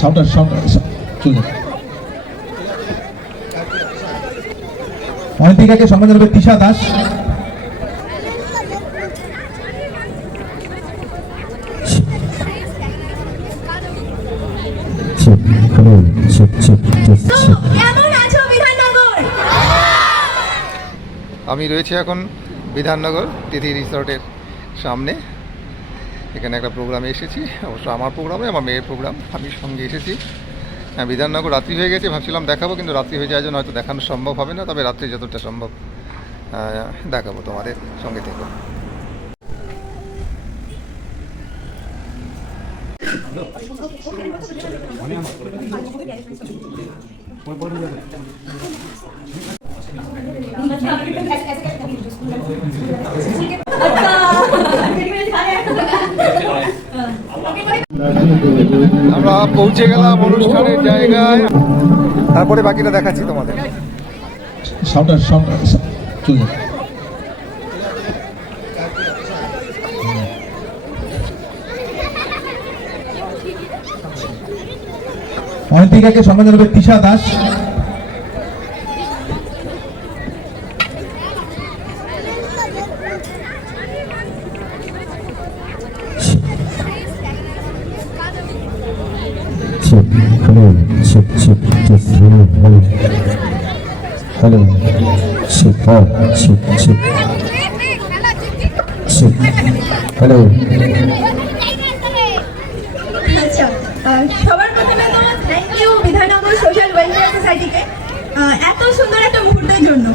যাবে অনেক সম্মান জানাবে তিশা দাস। আমি রয়েছি এখন বিধাননগর তিথি রিসর্টের সামনে। এখানে একটা প্রোগ্রামে এসেছি। অবশ্য আমার প্রোগ্রামে আমার মেয়ের প্রোগ্রাম আমি সঙ্গে এসেছি। হ্যাঁ বিধাননগর রাত্রি হয়ে গেছে, ভাবছিলাম দেখাবো, কিন্তু রাত্রি হয়ে যাওয়ার জন্য হয়তো দেখানো সম্ভব হবে না, তবে রাত্রি যতটা সম্ভব দেখাবো তোমাদের সঙ্গে থেকে আমরা পৌঁছে গেলাম অনুষ্ঠানের জায়গায়। তারপরে বাকিটা দেখাচ্ছি তোমাদের। অনেক দিকে চলে অন্তিকাকে সম্মান জানাবে Tisha Das. Come on, check, check, test, hello, hello. Hello, check, oh, check, check, check. Hello, আচ্ছা সবার প্রথমে তো থ্যাংক ইউ বিধাননগর এত সুন্দর একটা মুহূর্তের জন্য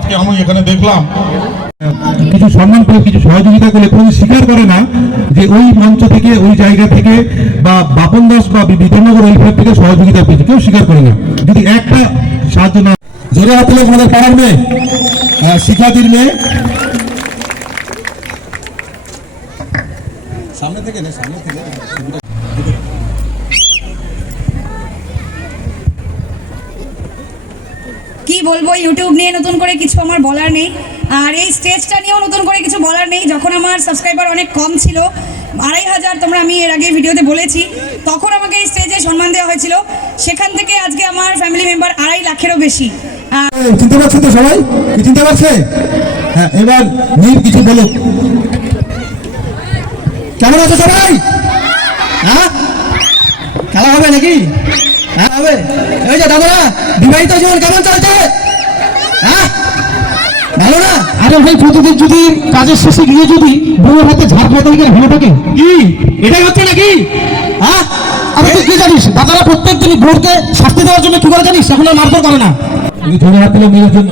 আজকে আমি এখানে দেখলাম, কিছু সম্মান করে, কিছু সহযোগিতা করলে কোনো স্বীকার করে না যে ওই মঞ্চ থেকে, ওই জায়গা থেকে বা বাপন দাস বা বিধাননগর ওই ভাব থেকে সহযোগিতা পেয়েছে। কেউ স্বীকার করে না। যদি একটা সাহায্য না জোরে হাত তুলে আমাদের পাড়ার মেয়ে শিখাদির মেয়ে। সামনে থেকে না, সামনে থেকে। বলব ইউটিউব নিয়ে নতুন করে কিছু আমার বলার নেই। আর এই স্টেজটা নিয়েও নতুন করে কিছু বলার নেই। যখন আমার সাবস্ক্রাইবার অনেক কম ছিল, আড়াই হাজার তোমরা আমি এর আগে ভিডিওতে বলেছি, তখন আমাকে এই স্টেজে সম্মান দেওয়া হয়েছিল। সেখান থেকে আজকে আমার ফ্যামিলি মেম্বার আড়াই লাখেরও বেশি। চিনতে তো সবাই? চিনতে পারছে? হ্যাঁ এবার নীল কিছু বলো। কেমন আছে সবাই? হ্যাঁ? খেলা হবে নাকি? হ্যাঁ হবে? এই যে দাদারা বিবাহিত জীবন কেমন চলছে? হ্যাঁ? ভালো না? আরে ভাই প্রতিদিন যদি কাজের শেষে গিয়ে যদি বউয়ের হাতে ঝাড় খাইতে গিয়ে ভালো থাকে? কি? এটাই হচ্ছে নাকি? হ্যাঁ? আরে তুই কি জানিস? দাদারা প্রত্যেক দিন বোর্ডকে শাস্তি দেওয়ার জন্য কি করে জানিস? এখন আর মারধর করে না। তুমি ধরে হাত দিলে মেয়ের জন্য।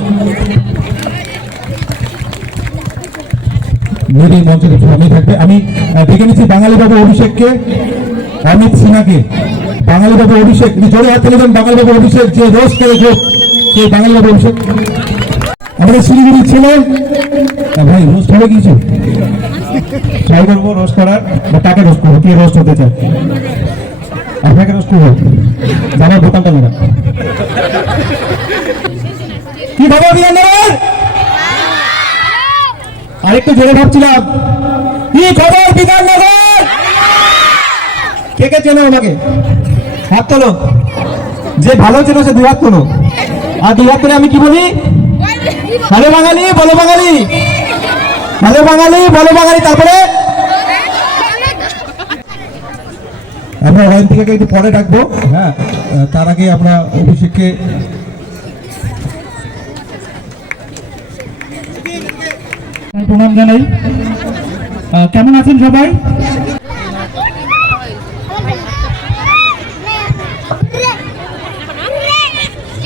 এই মঞ্চে সামনে থাকবে। আমি ডেকে নিচ্ছি বাঙালি বাবু অভিষেককে। অমিত সিনহাকে বাঙালি বাবু অভিষেক জোরে হাত তুলে দেন বাঙালি বাবু অভিষেক যে রোজ যোগ সেই বাঙালি বাবু অভিষেক। আমাদের শিলিগুড়ির ছেলে। ভাই রোস্ট হবে কিছু? ট্রাই করব রোস্ট করার বা কাকে রোস্ট করব কে রোস্ট হতে চায়? আপনাকে রোস্ট করব? জানার দোকানটা মেরা কি খবর বিধাননগর আরেকটু জোরে ভাবছিলাম। কি খবর বিধাননগর? কে কে চেনো ওনাকে? হাত তোলো। যে ভালো চেনো সে দুই হাত তোলো। আর দুই হাত আমি কি বলি? হ্যালো বাঙালি, বলো বাঙালি। হ্যালো বাঙালি, বলো বাঙালি, তারপরে? আমরা অয়ন্তিকাকে একটু পরে ডাকবো। হ্যাঁ তার আগে আমরা অভিষেককে প্রণাম জানাই। কেমন আছেন সবাই?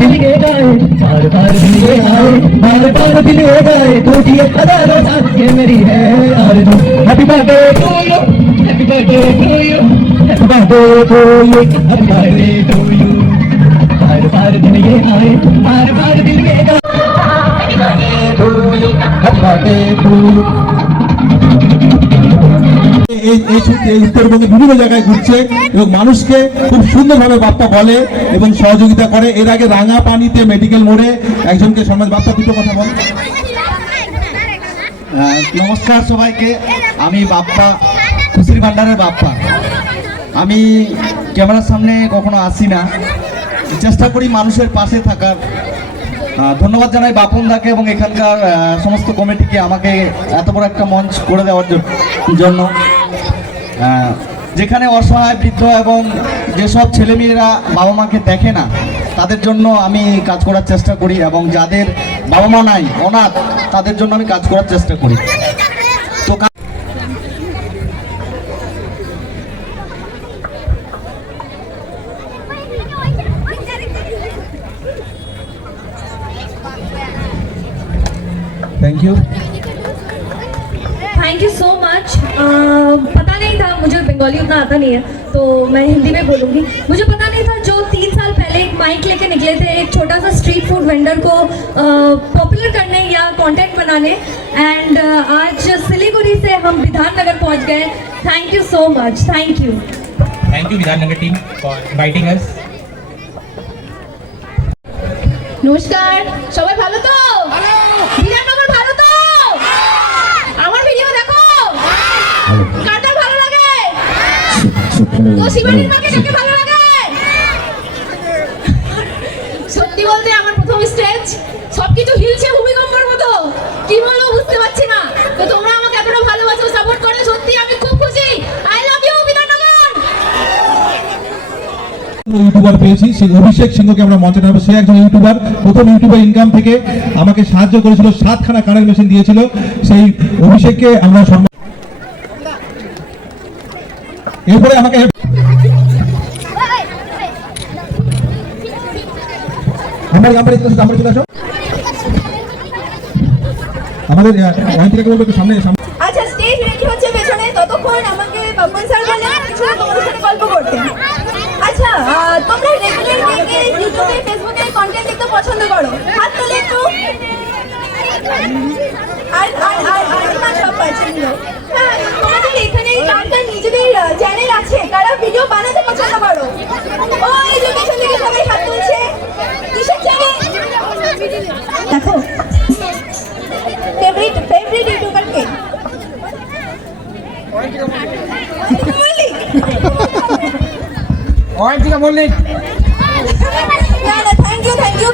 दिल के गाए बार बार दिल के आए, बार बार दिल हो गए ये हज़ारों साथ ये मेरी है आरज़ू happy birthday to you happy birthday to you happy birthday to you happy birthday to you बार बार दिल के आए, बार बार दिल के गाए happy birthday to you happy birthday to you এই উত্তরবঙ্গে বিভিন্ন জায়গায় ঘুরছে এবং মানুষকে খুব সুন্দরভাবে বাপ্পা বলে এবং সহযোগিতা করে। এর আগে রাঙা পানিতে মেডিকেল মোড়ে একজনকে সম্মান বাপ্পা দুটো কথা বলে। নমস্কার সবাইকে। আমি বাপ্পা খুশির ভান্ডারের বাপ্পা। আমি ক্যামেরার সামনে কখনো আসি না। চেষ্টা করি মানুষের পাশে থাকার। ধন্যবাদ জানাই বাপন দাকে এবং এখানকার সমস্ত কমিটিকে আমাকে এত বড় একটা মঞ্চ করে দেওয়ার জন্য। যেখানে অসহায় বৃদ্ধ এবং যেসব ছেলেমেয়েরা বাবা মাকে দেখে না, তাদের জন্য আমি কাজ করার চেষ্টা করি এবং যাদের বাবা মা নাই, অনাথ, তাদের জন্য আমি কাজ করার চেষ্টা করি। Thank thank you you you so much नहीं था मुझे बंगाली उतना आता नहीं है तो मैं हिंदी में बोलूँगी मुझे पता नहीं था जो तीन साल पहले एक माइक लेके निकले थे एक छोटा सा स्ट्रीट फूड वेंडर को पॉपुलर करने या कंटेंट बनाने एंड आज सिलीगुड़ी से हम विधाननगर पहुंच गए thank you so much thank you Thank you, Vidhannagar team, for inviting us. নমস্কার সবাই ভালো তো বিধাননগর ভালো তো আমার ভিডিও দেখো কার কার ভালো লাগে তো শিবানীর মাকে কাকে ভালো লাগে। সত্যি বলতে আমার প্রথম স্টেজ সবকিছু হিলছে ভূমিকম্পের মতো। কি বলব বুঝতে পারছি না। তো তোমরা আমাকে এতটা ভালোবাসো সাপোর্ট সত্যি আমি খুব খুশি। I love you Bidhannagar YouTuber পেয়েছি সেই অভিষেক সিংহকে আমরা মঞ্চে নেব সে একজন ইউটিউবার প্রথম ইউটিউবার ইনকাম থেকে আমাকে সাহায্য করেছিল সাতখানা কানের মেশিন দিয়েছিল। সেই অভিষেককে আমরা সম্মান এরপরে আমাকে আমাদের অনেক বলব সামনে আচ্ছা তোমাদের সাথে গল্প করতে আচ্ছা তোমরা রেগুলার কে কে ইউটিউবে ফেসবুকে কন্টেন্ট দেখতে পছন্দ করো আর আর সব হ্যাঁ কার নিজেদের চ্যানেল আছে কারা ভিডিও বানাতে পছন্দ করো। ওই যে থেকে সবাই হাত তুলছে। কিসের চ্যানেল দেখো ফেভারিট ফেভারিট ইউটিউবার কে? অয়ন্তিকা মল্লিক। না না থ্যাংক ইউ থ্যাংক ইউ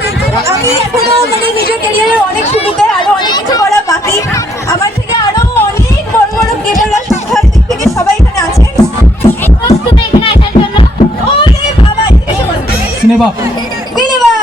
আমি এখনও মানে নিজের ক্যারিয়ারের অনেক শুরুতে আরও অনেক কিছু করা বাকি। আমার থেকে আরও অনেক বড় বড় ক্রিয়েটাররা সিনেমা দিলিবা